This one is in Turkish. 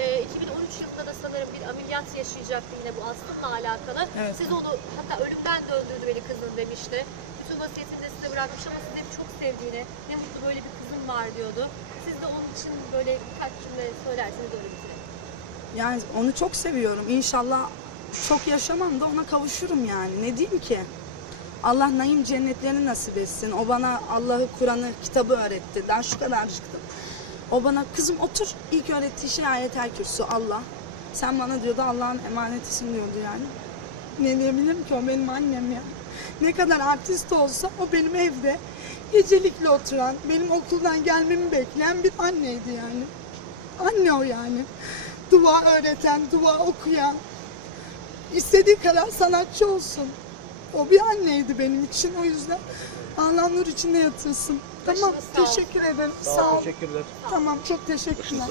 Ee, 2013 yılında da sanırım bir ameliyat yaşayacaktı yine bu astımla alakalı. Evet. Siz onu hatta ölümden döndürdü beni kızım demişti. Bütün vasiyetini de size bırakmış ama sizi çok sevdiğini, ne mutlu böyle bir kızım var diyordu. Siz de onun için böyle birkaç cümle söylerseniz öyle bitirelim. Yani onu çok seviyorum. İnşallah çok yaşamam da ona kavuşurum yani. Ne diyeyim ki? Allah naim cennetlerini nasip etsin. O bana Allah'ı, Kur'an'ı, kitabı öğretti. Daha şu kadar çıktım. O bana kızım otur. İlk öğrettiği şey ayetel kürsü Allah. Sen bana diyordu Allah'ın emanetisin diyordu yani. Ne diyebilirim ki o benim annem ya. Ne kadar artist olsa o benim evde gecelikle oturan, benim okuldan gelmemi bekleyen bir anneydi yani. Anne o yani. Dua öğreten, dua okuyan. istediği kadar sanatçı olsun. O bir anneydi benim için o yüzden. Allah nur içinde yatırsın. Tamam, teşekkür ederim. Sağ ol. teşekkürler. Tamam, çok teşekkürler.